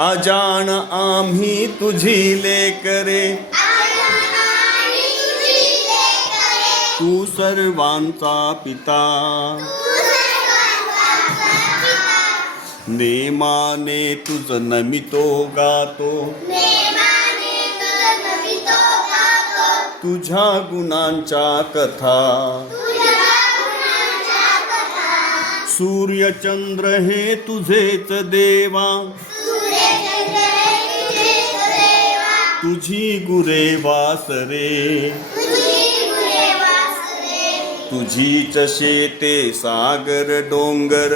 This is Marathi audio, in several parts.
अजाण आम्ही तुझी लेकरे, तू सर्वांचा पिता. नेमाने तुझ नमितो गातो, तुझ्या गुणांच्या कथा. सूर्य चंद्र हे तुझेच देवा, तुझी गुरे वासरे. तुझीच शेते सागर डोंगर,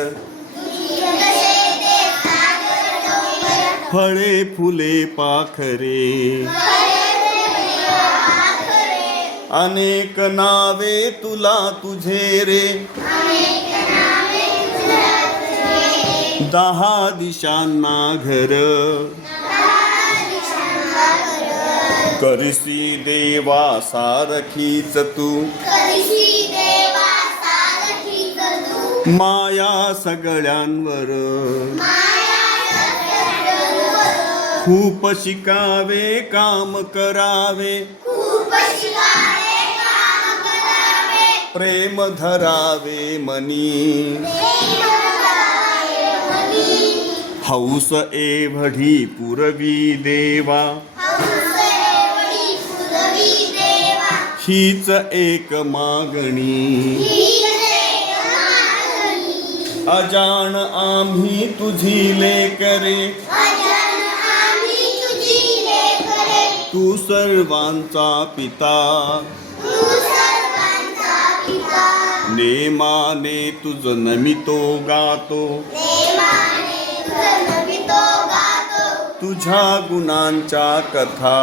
फळे फुले पाखरे. अनेक नावे तुला तुझे रे, 10 दिशांना घर. करसी देवा सारखीच तू, माया सगळ्यांवर. खूप शिकावे काम करावे, प्रेम धरावे मनी. हौस एवढी पुरवी देवा, हीच एक मागणी. अजाण आम्ही तुझी लेकरे, तू सर्वांचा पिता. नेमाने तुझ नमितो गातो, तुझ्या गुणांच्या कथा.